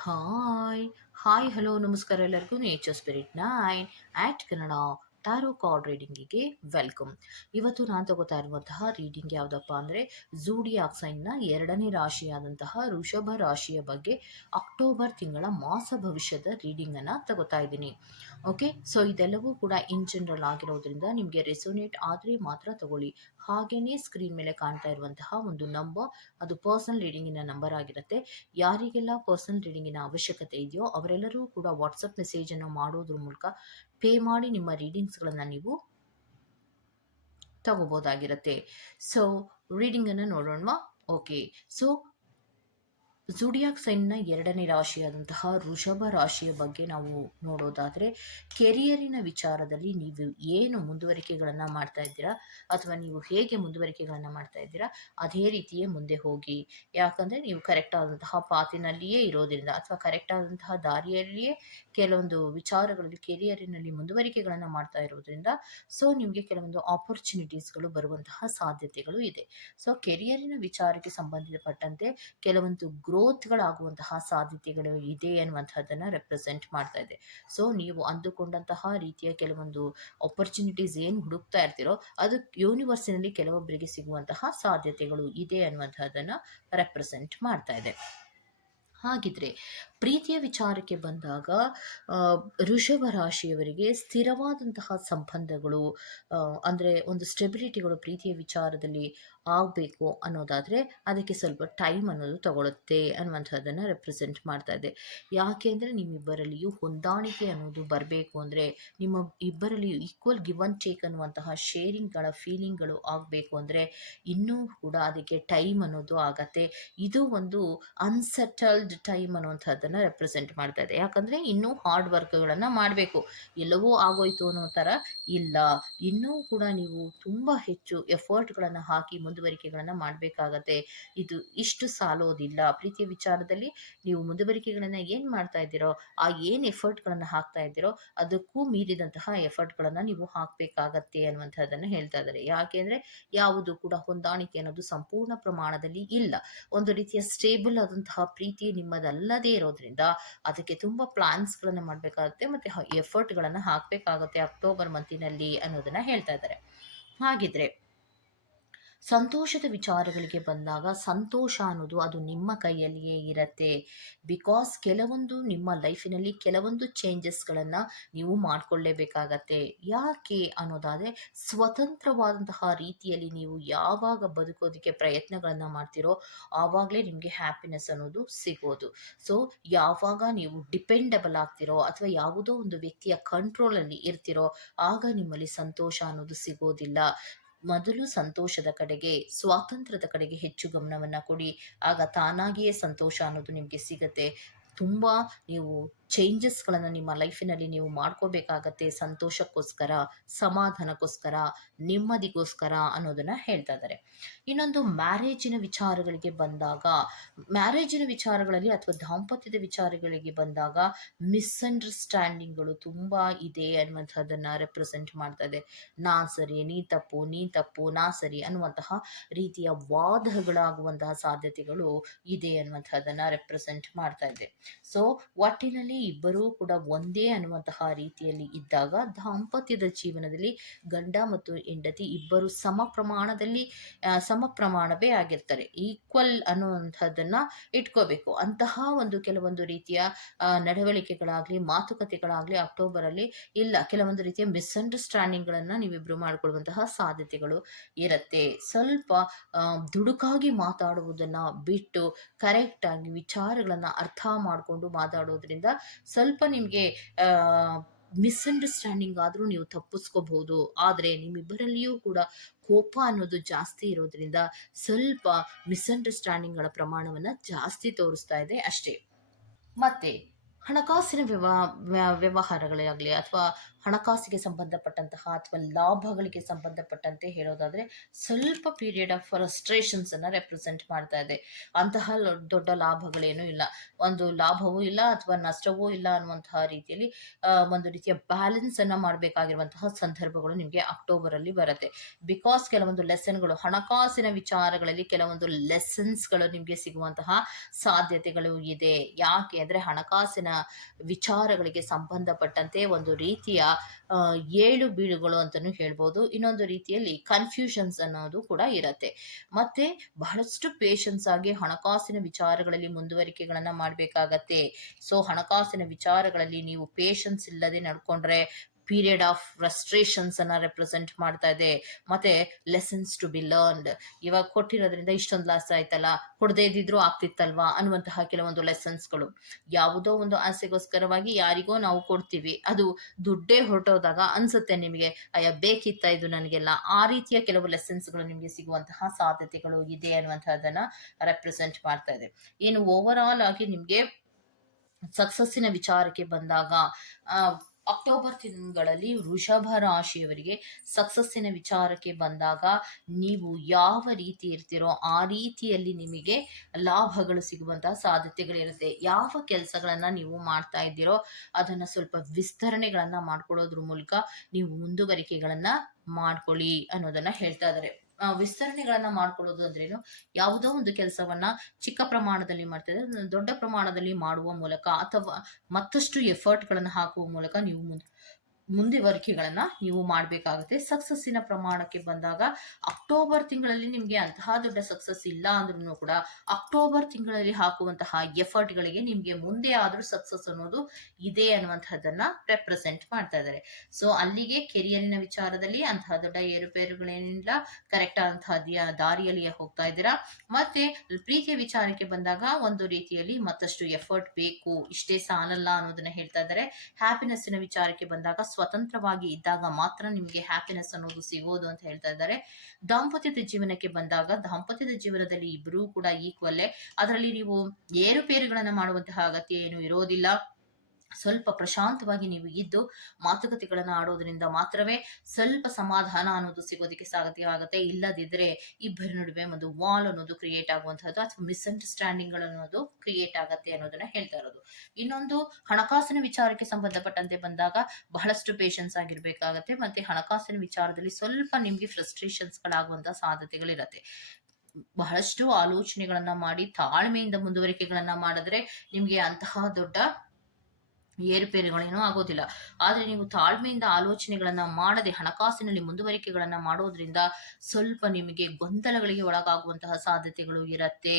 Hi hi hello ನಮಸ್ಕಾರ ಎಲ್ಲರಿಗೂ nature spirit nine at Kannada tarot card ರೀಡಿಂಗಿಗೆ welcome ಇವತ್ತು ನಾನು ತಗೋತಾ ಇರುವಂತಹ ರೀಡಿಂಗ್ ಯಾವುದಪ್ಪ ಅಂದರೆ ಝೂಡಿಯಾಕ್ ಸೈನ್ನ ಎರಡನೇ ರಾಶಿಯಾದಂತಹ ಋಷಭ ರಾಶಿಯ ಬಗ್ಗೆ ಅಕ್ಟೋಬರ್ ತಿಂಗಳ ಮಾಸ ಭವಿಷ್ಯದ ರೀಡಿಂಗನ್ನು ತಗೋತಾ ಇದ್ದೀನಿ. ಓಕೆ ಸೊ ಇದೆಲ್ಲವೂ ಕೂಡ ಇನ್ ಜನರಲ್ ಆಗಿರೋದ್ರಿಂದ ನಿಮಗೆ ರೆಸೋನೇಟ್ ಆದರೆ ಮಾತ್ರ ತಗೊಳ್ಳಿ. ಹಾಗೆಯೇ ಸ್ಕ್ರೀನ್ ಮೇಲೆ ಕಾಣ್ತಾ ಇರುವಂತಹ ಒಂದು ನಂಬರ್ ಅದು ಪರ್ಸನಲ್ ರೀಡಿಂಗಿನ ನಂಬರ್ ಆಗಿರುತ್ತೆ. ಯಾರಿಗೆಲ್ಲ ಪರ್ಸನಲ್ ರೀಡಿಂಗಿನ ಅವಶ್ಯಕತೆ ಇದೆಯೋ ಅವರೆಲ್ಲರೂ ಕೂಡ ವಾಟ್ಸಪ್ ಮೆಸೇಜನ್ನು ಮಾಡೋದ್ರ ಮೂಲಕ ಪೇ ಮಾಡಿ ನಿಮ್ಮ ರೀಡಿಂಗ್ಸ್ಗಳನ್ನು ನೀವು ತಗೋಬೋದಾಗಿರುತ್ತೆ. ಸೊ ರೀಡಿಂಗನ್ನು ನೋಡೋಣ ಓಕೆ ಸೊ ಝುಡಿಯಾಕ್ ಸೈನ್ನ ಎರಡನೇ ರಾಶಿಯಾದಂತಹ ವೃಷಭ ರಾಶಿಯ ಬಗ್ಗೆ ನಾವು ನೋಡೋದಾದರೆ, ಕೆರಿಯರಿನ ವಿಚಾರದಲ್ಲಿ ನೀವು ಏನು ಮುಂದುವರಿಕೆಗಳನ್ನು ಮಾಡ್ತಾ ಇದ್ದೀರಾ ಅಥವಾ ನೀವು ಹೇಗೆ ಮುಂದುವರಿಕೆಗಳನ್ನು ಮಾಡ್ತಾ ಇದ್ದೀರಾ, ಅದೇ ರೀತಿಯೇ ಮುಂದೆ ಹೋಗಿ. ಯಾಕಂದರೆ ನೀವು ಕರೆಕ್ಟ್ ಆದಂತಹ ಪಾತಿನಲ್ಲಿಯೇ ಇರೋದ್ರಿಂದ ಅಥವಾ ಕರೆಕ್ಟ್ ಆದಂತಹ ದಾರಿಯಲ್ಲಿಯೇ ಕೆಲವೊಂದು ವಿಚಾರಗಳಲ್ಲಿ, ಕೆರಿಯರಿನಲ್ಲಿ ಮುಂದುವರಿಕೆಗಳನ್ನು ಮಾಡ್ತಾ ಇರೋದ್ರಿಂದ ಸೊ ನಿಮಗೆ ಕೆಲವೊಂದು ಆಪರ್ಚುನಿಟೀಸ್ಗಳು ಬರುವಂತಹ ಸಾಧ್ಯತೆಗಳು ಇದೆ. ಸೊ ಕೆರಿಯರಿನ ವಿಚಾರಕ್ಕೆ ಸಂಬಂಧಪಟ್ಟಂತೆ ಕೆಲವೊಂದು ಗ್ರೋತ್ಗಳಾಗುವಂತಹ ಸಾಧ್ಯತೆಗಳು ಇದೆ ಅನ್ನುವಂಥದ್ದನ್ನು ರೆಪ್ರೆಸೆಂಟ್ ಮಾಡ್ತಾ ಇದೆ. ಸೊ ನೀವು ಅಂದುಕೊಂಡಂತಹ ರೀತಿಯ ಕೆಲವೊಂದು ಆಪರ್ಚುನಿಟೀಸ್ ಏನು ಹುಡುಕ್ತಾ ಇರ್ತೀರೋ, ಅದು ಯೂನಿವರ್ಸಿನಲ್ಲಿ ಕೆಲವೊಬ್ಬರಿಗೆ ಸಿಗುವಂತಹ ಸಾಧ್ಯತೆಗಳು ಇದೆ ಅನ್ನುವಂಥದ್ದನ್ನು ರೆಪ್ರೆಸೆಂಟ್ ಮಾಡ್ತಾ ಇದೆ. ಹಾಗಿದ್ರೆ ಪ್ರೀತಿಯ ವಿಚಾರಕ್ಕೆ ಬಂದಾಗ ಋಷಭ ರಾಶಿಯವರಿಗೆ ಸ್ಥಿರವಾದಂತಹ ಸಂಬಂಧಗಳು ಅಂದರೆ ಒಂದು ಸ್ಟೆಬಿಲಿಟಿಗಳು ಪ್ರೀತಿಯ ವಿಚಾರದಲ್ಲಿ ಆಗಬೇಕು ಅನ್ನೋದಾದರೆ ಅದಕ್ಕೆ ಸ್ವಲ್ಪ ಟೈಮ್ ಅನ್ನೋದು ತಗೊಳುತ್ತೆ ಅನ್ನುವಂಥದ್ದನ್ನು ರೆಪ್ರೆಸೆಂಟ್ ಮಾಡ್ತಾ ಇದೆ. ಯಾಕೆ ಅಂದರೆ ನಿಮ್ಮಿಬ್ಬರಲ್ಲಿಯೂ ಹೊಂದಾಣಿಕೆ ಅನ್ನೋದು ಬರಬೇಕು ಅಂದರೆ ನಿಮ್ಮ ಇಬ್ಬರಲ್ಲಿಯೂ ಈಕ್ವಲ್ ಗಿವ್ ಅಂಡ್ ಟೇಕ್ ಅನ್ನುವಂತಹ ಶೇರಿಂಗ್ಗಳ ಫೀಲಿಂಗ್ಗಳು ಆಗಬೇಕು ಅಂದರೆ ಇನ್ನೂ ಕೂಡ ಅದಕ್ಕೆ ಟೈಮ್ ಅನ್ನೋದು ಆಗತ್ತೆ. ಇದು ಒಂದು ಅನ್ಸೆಟಲ್ಡ್ ಟೈಮ್ ಅನ್ನುವಂಥದ್ದನ್ನು ರೆಪ್ರೆಸೆಂಟ್ ಮಾಡ್ತಾ ಇದೆ. ಯಾಕಂದರೆ ಇನ್ನೂ ಹಾರ್ಡ್ ವರ್ಕ್ಗಳನ್ನು ಮಾಡಬೇಕು. ಎಲ್ಲವೂ ಆಗೋಯ್ತು ಅನ್ನೋ ಥರ ಇಲ್ಲ. ಇನ್ನೂ ಕೂಡ ನೀವು ತುಂಬ ಹೆಚ್ಚು ಎಫರ್ಟ್ಗಳನ್ನು ಹಾಕಿ ಮುಂದುವರಿಕೆಗಳನ್ನು ಮಾಡಬೇಕಾಗತ್ತೆ. ಇದು ಇಷ್ಟು ಸಾಲೋದಿಲ್ಲ. ಪ್ರೀತಿಯ ವಿಚಾರದಲ್ಲಿ ನೀವು ಮುಂದುವರಿಕೆಗಳನ್ನು ಏನು ಮಾಡ್ತಾ ಇದ್ದೀರೋ, ಆ ಏನು ಎಫರ್ಟ್ಗಳನ್ನು ಹಾಕ್ತಾ ಇದ್ದೀರೋ, ಅದಕ್ಕೂ ಮೀರಿದಂತಹ ಎಫರ್ಟ್ಗಳನ್ನು ನೀವು ಹಾಕಬೇಕಾಗತ್ತೆ ಅನ್ನುವಂಥದ್ದನ್ನು ಹೇಳ್ತಾ ಇದ್ದಾರೆ. ಯಾಕೆಂದರೆ ಯಾವುದು ಕೂಡ ಹೊಂದಾಣಿಕೆ ಅನ್ನೋದು ಸಂಪೂರ್ಣ ಪ್ರಮಾಣದಲ್ಲಿ ಇಲ್ಲ. ಒಂದು ರೀತಿಯ ಸ್ಟೇಬಲ್ ಆದಂತಹ ಪ್ರೀತಿ ನಿಮ್ಮದಲ್ಲದೇ ಇರೋದ್ರಿಂದ ಅದಕ್ಕೆ ತುಂಬ ಪ್ಲಾನ್ಸ್ಗಳನ್ನು ಮಾಡಬೇಕಾಗುತ್ತೆ ಎಫರ್ಟ್ ಎಫರ್ಟ್ಗಳನ್ನು ಹಾಕಬೇಕಾಗುತ್ತೆ ಅಕ್ಟೋಬರ್ ಮಂತಿನಲ್ಲಿ ಅನ್ನೋದನ್ನ ಹೇಳ್ತಾ ಇದ್ದಾರೆ. ಹಾಗಿದ್ರೆ ಸಂತೋಷದ ವಿಚಾರಗಳಿಗೆ ಬಂದಾಗ ಸಂತೋಷ ಅನ್ನೋದು ಅದು ನಿಮ್ಮ ಕೈಯಲ್ಲಿಯೇ ಇರತ್ತೆ. ಬಿಕಾಸ್ ಕೆಲವೊಂದು ನಿಮ್ಮ ಲೈಫಿನಲ್ಲಿ ಕೆಲವೊಂದು ಚೇಂಜಸ್ಗಳನ್ನು ನೀವು ಮಾಡಿಕೊಳ್ಳೇಬೇಕಾಗತ್ತೆ. ಯಾಕೆ ಅನ್ನೋದಾದರೆ ಸ್ವತಂತ್ರವಾದಂತಹ ರೀತಿಯಲ್ಲಿ ನೀವು ಯಾವಾಗ ಬದುಕೋದಕ್ಕೆ ಪ್ರಯತ್ನಗಳನ್ನು ಮಾಡ್ತೀರೋ ಆವಾಗಲೇ ನಿಮಗೆ ಹ್ಯಾಪಿನೆಸ್ ಅನ್ನೋದು ಸಿಗೋದು. ಸೊ ಯಾವಾಗ ನೀವು ಡಿಪೆಂಡಬಲ್ ಆಗ್ತಿರೋ ಅಥವಾ ಯಾವುದೋ ಒಂದು ವ್ಯಕ್ತಿಯ ಕಂಟ್ರೋಲಲ್ಲಿ ಇರ್ತಿರೋ ಆಗ ನಿಮ್ಮಲ್ಲಿ ಸಂತೋಷ ಅನ್ನೋದು ಸಿಗೋದಿಲ್ಲ. ಮೊದಲು ಸಂತೋಷದ ಕಡೆಗೆ, ಸ್ವಾತಂತ್ರ್ಯದ ಕಡೆಗೆ ಹೆಚ್ಚು ಗಮನವನ್ನು ಕೊಡಿ. ಆಗ ತಾನಾಗಿಯೇ ಸಂತೋಷ ಅನ್ನೋದು ನಿಮಗೆ ಸಿಗತ್ತೆ. ತುಂಬ ನೀವು ಚೇಂಜಸ್ಗಳನ್ನು ನಿಮ್ಮ ಲೈಫಿನಲ್ಲಿ ನೀವು ಮಾಡ್ಕೋಬೇಕಾಗತ್ತೆ. ಸಂತೋಷಕ್ಕೋಸ್ಕರ, ಸಮಾಧಾನಕ್ಕೋಸ್ಕರ, ನೆಮ್ಮದಿಗೋಸ್ಕರ ಅನ್ನೋದನ್ನು ಹೇಳ್ತಾ ಇದ್ದಾರೆ. ಇನ್ನೊಂದು ಮ್ಯಾರೇಜಿನ ವಿಚಾರಗಳಿಗೆ ಬಂದಾಗ ಮ್ಯಾರೇಜಿನ ವಿಚಾರಗಳಲ್ಲಿ ಅಥವಾ ದಾಂಪತ್ಯದ ವಿಚಾರಗಳಿಗೆ ಬಂದಾಗ ಮಿಸ್ಅಂಡರ್ಸ್ಟ್ಯಾಂಡಿಂಗ್ಗಳು ತುಂಬ ಇದೆ ಅನ್ನುವಂಥದ್ದನ್ನು ರೆಪ್ರೆಸೆಂಟ್ ಮಾಡ್ತಾ ಇದೆ. ನಾ ಸರಿ, ನೀ ತಪ್ಪು ನೀ ತಪ್ಪು, ನಾ ಸರಿ ಅನ್ನುವಂತಹ ರೀತಿಯ ವಾದಗಳಾಗುವಂತಹ ಸಾಧ್ಯತೆಗಳು ಇದೆ ಅನ್ನುವಂಥದ್ದನ್ನು ರೆಪ್ರೆಸೆಂಟ್ ಮಾಡ್ತಾ ಇದೆ. ಸೊ ಒಟ್ಟಿನಲ್ಲಿ ಇಬ್ಬರೂ ಕೂಡ ಒಂದೇ ಅನ್ನುವಂತಹ ರೀತಿಯಲ್ಲಿ ಇದ್ದಾಗ ದಾಂಪತ್ಯದ ಜೀವನದಲ್ಲಿ ಗಂಡ ಮತ್ತು ಹೆಂಡತಿ ಇಬ್ಬರು ಸಮ ಪ್ರಮಾಣದಲ್ಲಿ ಸಮ ಪ್ರಮಾಣವೇ ಆಗಿರ್ತಾರೆ. ಈಕ್ವಲ್ ಅನ್ನುವಂಥದ್ದನ್ನು ಇಟ್ಕೋಬೇಕು. ಅಂತಹ ಒಂದು ಕೆಲವೊಂದು ರೀತಿಯ ನಡವಳಿಕೆಗಳಾಗಲಿ, ಮಾತುಕತೆಗಳಾಗಲಿ ಅಕ್ಟೋಬರಲ್ಲಿ ಇಲ್ಲ, ಕೆಲವೊಂದು ರೀತಿಯ ಮಿಸ್ಅಂಡರ್ಸ್ಟ್ಯಾಂಡಿಂಗ್ಗಳನ್ನು ನೀವಿಬ್ಬರು ಮಾಡಿಕೊಳ್ಳುವಂತಹ ಸಾಧ್ಯತೆಗಳು ಇರುತ್ತೆ. ಸ್ವಲ್ಪ ದುಡುಕಾಗಿ ಮಾತಾಡುವುದನ್ನು ಬಿಟ್ಟು ಕರೆಕ್ಟಾಗಿ ವಿಚಾರಗಳನ್ನು ಅರ್ಥ ಮಾಡಿಕೊಂಡು ಮಾತಾಡೋದ್ರಿಂದ ಸ್ವಲ್ಪ ನಿಮಗೆ ಮಿಸ್ಅಂಡರ್ಸ್ಟ್ಯಾಂಡಿಂಗ್ ಆದರೂ ನೀವು ತಪ್ಪಿಸ್ಕೋಬಹುದು. ಆದರೆ ನಿಮ್ಮಿಬ್ಬರಲ್ಲಿಯೂ ಕೂಡ ಕೋಪ ಅನ್ನೋದು ಜಾಸ್ತಿ ಇರೋದ್ರಿಂದ ಸ್ವಲ್ಪ ಮಿಸ್ಅಂಡರ್ಸ್ಟ್ಯಾಂಡಿಂಗ್ಗಳ ಪ್ರಮಾಣವನ್ನು ಜಾಸ್ತಿ ತೋರಿಸ್ತಾ ಇದೆ ಅಷ್ಟೇ. ಮತ್ತೆ ಹಣಕಾಸಿನ ವ್ಯವ ವ್ಯವಹಾರಗಳೇ ಆಗಲಿ ಅಥವಾ ಹಣಕಾಸಿಗೆ ಸಂಬಂಧಪಟ್ಟಂತಹ ಅಥವಾ ಲಾಭಗಳಿಗೆ ಸಂಬಂಧಪಟ್ಟಂತೆ ಹೇಳೋದಾದರೆ ಸ್ವಲ್ಪ ಪೀರಿಯಡ್ ಆಫ್ ಫ್ರಸ್ಟ್ರೇಷನ್ಸ್ ಅನ್ನ ರೆಪ್ರೆಸೆಂಟ್ ಮಾಡ್ತಾ ಇದೆ. ಅಂತಹ ದೊಡ್ಡ ಲಾಭಗಳೇನೂ ಇಲ್ಲ. ಒಂದು ಲಾಭವೂ ಇಲ್ಲ ಅಥವಾ ನಷ್ಟವೂ ಇಲ್ಲ ಅನ್ನುವಂತಹ ರೀತಿಯಲ್ಲಿ ಒಂದು ರೀತಿಯ ಬ್ಯಾಲೆನ್ಸ್ ಅನ್ನ ಮಾಡಬೇಕಾಗಿರುವಂತಹ ಸಂದರ್ಭಗಳು ನಿಮಗೆ ಅಕ್ಟೋಬರ್ ಅಲ್ಲಿ ಬರುತ್ತೆ. ಬಿಕಾಸ್ ಕೆಲವೊಂದು ಲೆಸನ್ಗಳು ಹಣಕಾಸಿನ ವಿಚಾರಗಳಲ್ಲಿ ಕೆಲವೊಂದು ಲೆಸನ್ಸ್ಗಳು ನಿಮಗೆ ಸಿಗುವಂತಹ ಸಾಧ್ಯತೆಗಳು ಇದೆ. ಯಾಕೆ ಅಂದ್ರೆ ಹಣಕಾಸಿನ ವಿಚಾರಗಳಿಗೆ ಸಂಬಂಧಪಟ್ಟಂತೆ ಒಂದು ರೀತಿಯ ಏಳು ಬೀಳುಗಳು ಅಂತಲೂ ಹೇಳ್ಬೋದು. ಇನ್ನೊಂದು ರೀತಿಯಲ್ಲಿ ಕನ್ಫ್ಯೂಷನ್ಸ್ ಅನ್ನೋದು ಕೂಡ ಇರತ್ತೆ. ಮತ್ತೆ ಬಹಳಷ್ಟು ಪೇಷನ್ಸ್ ಆಗಿ ಹಣಕಾಸಿನ ವಿಚಾರಗಳಲ್ಲಿ ಮುಂದುವರಿಕೆಗಳನ್ನ ಮಾಡಬೇಕಾಗತ್ತೆ. ಸೊ ಹಣಕಾಸಿನ ವಿಚಾರಗಳಲ್ಲಿ ನೀವು ಪೇಷನ್ಸ್ ಇಲ್ಲದೆ ನಡ್ಕೊಂಡ್ರೆ ಪೀರಿಯಡ್ ಆಫ್ ಫ್ರಸ್ಟ್ರೇಷನ್ಸ್ ಅನ್ನ ರೆಪ್ರೆಸೆಂಟ್ ಮಾಡ್ತಾ ಇದೆ. ಮತ್ತೆ ಲೆಸನ್ಸ್ ಟು ಬಿ ಲರ್ನ್ಡ್ ಇವಾಗ ಕೊಟ್ಟಿರೋದ್ರಿಂದ ಇಷ್ಟೊಂದು ಲಾಸ್ ಆಯ್ತಲ್ಲ? ಕೊಡದೇ ಇದ್ದಿದ್ರು ಆಗ್ತಿತ್ತಲ್ವಾ? ಅನ್ನುವಂತಹ ಕೆಲವೊಂದು ಲೆಸನ್ಸ್ಗಳು ಯಾವುದೋ ಒಂದು ಆಸೆಗೋಸ್ಕರವಾಗಿ ಯಾರಿಗೋ ನಾವು ಕೊಡ್ತೀವಿ. ಅದು ದುಡ್ಡೇ ಹೊರಟೋದಾಗ ಅನ್ಸುತ್ತೆ ನಿಮಗೆ, ಅಯ್ಯ, ಬೇಕಿತ್ತ ಇದು ನನಗೆಲ್ಲ? ಆ ರೀತಿಯ ಕೆಲವು ಲೆಸನ್ಸ್ಗಳು ನಿಮಗೆ ಸಿಗುವಂತಹ ಸಾಧ್ಯತೆಗಳು ಇದೆ ಅನ್ನುವಂತಹದನ್ನ ರೆಪ್ರೆಸೆಂಟ್ ಮಾಡ್ತಾ ಇದೆ. ಏನು ಓವರ್ ಆಲ್ ಆಗಿ ನಿಮಗೆ ಸಕ್ಸಸ್ಸಿನ ವಿಚಾರಕ್ಕೆ ಬಂದಾಗ ಅಕ್ಟೋಬರ್ ತಿಂಗಳಲ್ಲಿ ವೃಷಭ ರಾಶಿಯವರಿಗೆ ಸಕ್ಸಸ್ಸಿನ ವಿಚಾರಕ್ಕೆ ಬಂದಾಗ ನೀವು ಯಾವ ರೀತಿ ಇರ್ತೀರೋ ಆ ರೀತಿಯಲ್ಲಿ ನಿಮಗೆ ಲಾಭಗಳು ಸಿಗುವಂತಹ ಸಾಧ್ಯತೆಗಳಿರುತ್ತೆ. ಯಾವ ಕೆಲಸಗಳನ್ನ ನೀವು ಮಾಡ್ತಾ ಇದ್ದೀರೋ ಅದನ್ನ ಸ್ವಲ್ಪ ವಿಸ್ತರಣೆಗಳನ್ನ ಮಾಡ್ಕೊಳ್ಳೋದ್ರ ಮೂಲಕ ನೀವು ಮುಂದುವರಿಕೆಗಳನ್ನ ಮಾಡ್ಕೊಳ್ಳಿ ಅನ್ನೋದನ್ನ ಹೇಳ್ತಾ ಇದ್ದಾರೆ. ವಿಸ್ತರಣೆಗಳನ್ನ ಮಾಡ್ಕೊಳ್ಳೋದು ಅಂದ್ರೇನು ಯಾವುದೋ ಒಂದು ಕೆಲಸವನ್ನ ಚಿಕ್ಕ ಪ್ರಮಾಣದಲ್ಲಿ ಮಾಡ್ತಾ ದೊಡ್ಡ ಪ್ರಮಾಣದಲ್ಲಿ ಮಾಡುವ ಮೂಲಕ ಅಥವಾ ಮತ್ತಷ್ಟು ಎಫರ್ಟ್ ಗಳನ್ನ ಹಾಕುವ ಮೂಲಕ ನೀವು ಮುಂದೆ ಮುಂದುವರಿಕೆಗಳನ್ನ ನೀವು ಮಾಡಬೇಕಾಗುತ್ತೆ. ಸಕ್ಸಸ್ಸಿನ ಪ್ರಮಾಣಕ್ಕೆ ಬಂದಾಗ ಅಕ್ಟೋಬರ್ ತಿಂಗಳಲ್ಲಿ ನಿಮಗೆ ಅಂತಹ ದೊಡ್ಡ ಸಕ್ಸಸ್ ಇಲ್ಲ ಅಂದ್ರೂ ಕೂಡ ಅಕ್ಟೋಬರ್ ತಿಂಗಳಲ್ಲಿ ಹಾಕುವಂತಹ ಎಫರ್ಟ್ಗಳಿಗೆ ನಿಮಗೆ ಮುಂದೆ ಆದರೂ ಸಕ್ಸಸ್ ಅನ್ನೋದು ಇದೆ ಅನ್ನುವಂಥದ್ದನ್ನ ರೆಪ್ರೆಸೆಂಟ್ ಮಾಡ್ತಾ ಇದ್ದಾರೆ. ಸೊ ಅಲ್ಲಿಗೆ ಕೆರಿಯರಿನ ವಿಚಾರದಲ್ಲಿ ಅಂತಹ ದೊಡ್ಡ ಏರುಪೇರುಗಳೇನಿಲ್ಲ. ಕರೆಕ್ಟ್ ಆದಂತಹ ದಾರಿಯಲ್ಲಿ ಹೋಗ್ತಾ ಇದ್ದೀರಾ. ಮತ್ತೆ ಪ್ರೀತಿಯ ವಿಚಾರಕ್ಕೆ ಬಂದಾಗ ಒಂದು ರೀತಿಯಲ್ಲಿ ಮತ್ತಷ್ಟು ಎಫರ್ಟ್ ಬೇಕು, ಇಷ್ಟೇ ಸಾಲಲ್ಲ ಅನ್ನೋದನ್ನ ಹೇಳ್ತಾ ಇದ್ದಾರೆ. ಹ್ಯಾಪಿನೆಸ್ಸಿನ ವಿಚಾರಕ್ಕೆ ಬಂದಾಗ ಸ್ವತಂತ್ರವಾಗಿ ಇದ್ದಾಗ ಮಾತ್ರ ನಿಮಗೆ ಹ್ಯಾಪಿನೆಸ್ ಅನ್ನೋದು ಸಿಗೋದು ಅಂತ ಹೇಳ್ತಾ ಇದ್ದಾರೆ. ದಾಂಪತ್ಯದ ಜೀವನಕ್ಕೆ ಬಂದಾಗ ದಾಂಪತ್ಯದ ಜೀವನದಲ್ಲಿ ಇಬ್ಬರೂ ಕೂಡ ಈಕ್ವಲ್ಲೇ ಅದರಲ್ಲಿ ನೀವು ಏರುಪೇರುಗಳನ್ನ ಮಾಡುವಂತಹ ಅಗತ್ಯ ಏನು ಇರೋದಿಲ್ಲ. ಸ್ವಲ್ಪ ಪ್ರಶಾಂತವಾಗಿ ನೀವು ಇದ್ದು ಮಾತುಕತೆಗಳನ್ನ ಆಡೋದ್ರಿಂದ ಮಾತ್ರವೇ ಸ್ವಲ್ಪ ಸಮಾಧಾನ ಅನ್ನೋದು ಸಿಗೋದಕ್ಕೆ ಸಾಧ್ಯ ಆಗುತ್ತೆ. ಇಲ್ಲದಿದ್ರೆ ಇಬ್ಬರ ನಡುವೆ ಒಂದು ವಾಲ್ ಅನ್ನೋದು ಕ್ರಿಯೇಟ್ ಆಗುವಂತಹದ್ದು ಅಥವಾ ಮಿಸ್ಅಂಡರ್ಸ್ಟ್ಯಾಂಡಿಂಗ್ ಅನ್ನೋದು ಕ್ರಿಯೇಟ್ ಆಗತ್ತೆ ಅನ್ನೋದನ್ನ ಹೇಳ್ತಾ ಇರೋದು. ಇನ್ನೊಂದು ಹಣಕಾಸಿನ ವಿಚಾರಕ್ಕೆ ಸಂಬಂಧಪಟ್ಟಂತೆ ಬಂದಾಗ ಬಹಳಷ್ಟು ಪೇಷನ್ಸ್ ಆಗಿರ್ಬೇಕಾಗತ್ತೆ. ಮತ್ತೆ ಹಣಕಾಸಿನ ವಿಚಾರದಲ್ಲಿ ಸ್ವಲ್ಪ ನಿಮ್ಗೆ ಫ್ರಸ್ಟ್ರೇಷನ್ಸ್ ಗಳಾಗುವಂತಹ ಸಾಧ್ಯತೆಗಳಿರತ್ತೆ. ಬಹಳಷ್ಟು ಆಲೋಚನೆಗಳನ್ನ ಮಾಡಿ ತಾಳ್ಮೆಯಿಂದ ಮುಂದುವರಿಕೆಗಳನ್ನ ಮಾಡಿದ್ರೆ ನಿಮ್ಗೆ ಅಂತಹ ದೊಡ್ಡ ಏರುಪೇರುಗಳೇನೂ ಆಗೋದಿಲ್ಲ. ಆದರೆ ನೀವು ತಾಳ್ಮೆಯಿಂದ ಆಲೋಚನೆಗಳನ್ನು ಮಾಡದೆ ಹಣಕಾಸಿನಲ್ಲಿ ಮುಂದುವರಿಕೆಗಳನ್ನು ಮಾಡೋದ್ರಿಂದ ಸ್ವಲ್ಪ ನಿಮಗೆ ಗೊಂದಲಗಳಿಗೆ ಒಳಗಾಗುವಂತಹ ಸಾಧ್ಯತೆಗಳು ಇರುತ್ತೆ.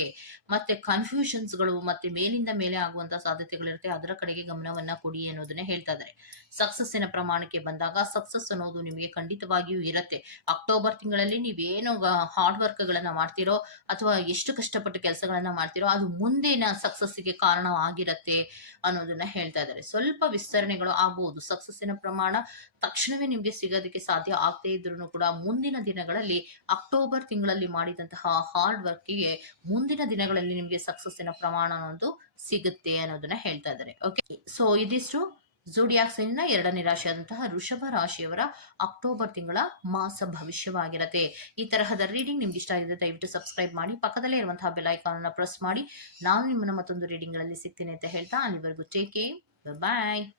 ಮತ್ತೆ ಕನ್ಫ್ಯೂಷನ್ಸ್ಗಳು ಮತ್ತೆ ಮೇಲಿಂದ ಮೇಲೆ ಆಗುವಂತಹ ಸಾಧ್ಯತೆಗಳಿರುತ್ತೆ ಅದರ ಕಡೆಗೆ ಗಮನವನ್ನ ಕೊಡಿ ಅನ್ನೋದನ್ನ ಹೇಳ್ತಾ ಇದ್ದಾರೆ. ಸಕ್ಸಸ್ಸಿನ ಪ್ರಮಾಣಕ್ಕೆ ಬಂದಾಗ ಸಕ್ಸಸ್ ಅನ್ನೋದು ನಿಮಗೆ ಖಂಡಿತವಾಗಿಯೂ ಇರುತ್ತೆ. ಅಕ್ಟೋಬರ್ ತಿಂಗಳಲ್ಲಿ ನೀವೇನು ಹಾರ್ಡ್ ವರ್ಕ್ಗಳನ್ನ ಮಾಡ್ತೀರೋ ಅಥವಾ ಎಷ್ಟು ಕಷ್ಟಪಟ್ಟು ಕೆಲಸಗಳನ್ನ ಮಾಡ್ತೀರೋ ಅದು ಮುಂದಿನ ಸಕ್ಸಸ್ಸಿಗೆ ಕಾರಣ ಆಗಿರುತ್ತೆ ಅನ್ನೋದನ್ನ ಹೇಳ್ತಾ ಇದ್ದಾರೆ. ಸ್ವಲ್ಪ ವಿಸ್ತರಣೆಗಳು ಆಗಬಹುದು ಸಕ್ಸಸ್ಸಿನ ಪ್ರಮಾಣ ತಕ್ಷಣವೇ ನಿಮಗೆ ಸಿಗೋದಕ್ಕೆ ಸಾಧ್ಯ ಆಗದೇ ಇದ್ರೂ ಕೂಡ ಮುಂದಿನ ದಿನಗಳಲ್ಲಿ, ಅಕ್ಟೋಬರ್ ತಿಂಗಳಲ್ಲಿ ಮಾಡಿದಂತಹ ಹಾರ್ಡ್ ವರ್ಕಿಗೆ ಮುಂದಿನ ದಿನಗಳಲ್ಲಿ ನಿಮಗೆ ಸಕ್ಸಸ್ಸಿನ ಪ್ರಮಾಣ ಅನ್ನೋದು ಸಿಗುತ್ತೆ ಅನ್ನೋದನ್ನ ಹೇಳ್ತಾ ಇದ್ದಾರೆ. ಓಕೆ ಸೊ ಇದಿಷ್ಟು ಜೋಡಿಯಾಕ್ಸಿನ ಎರಡನೇ ರಾಶಿಯಾದಂತಹ ಋಷಭ ರಾಶಿಯವರ ಅಕ್ಟೋಬರ್ ತಿಂಗಳ ಮಾಸ ಭವಿಷ್ಯವಾಗಿರತ್ತೆ. ಈ ತರಹದ ರೀಡಿಂಗ್ ನಿಮ್ಗೆ ಇಷ್ಟ ಆಗಿದೆ ದಯವಿಟ್ಟು ಸಬ್ಸ್ಕ್ರೈಬ್ ಮಾಡಿ, ಪಕ್ಕದಲ್ಲೇ ಇರುವಂತಹ ಬೆಲ್ ಐಕಾನ್ ಅನ್ನ ಪ್ರೆಸ್ ಮಾಡಿ. ನಾನು ನಿಮ್ಮನ್ನ ಮತ್ತೊಂದು ರೀಡಿಂಗ್ಗಳಲ್ಲಿ ಸಿಗ್ತೀನಿ ಅಂತ ಹೇಳ್ತಾ ಅಲ್ಲಿವರೆಗೂ ಟೇಕ್ Bye bye.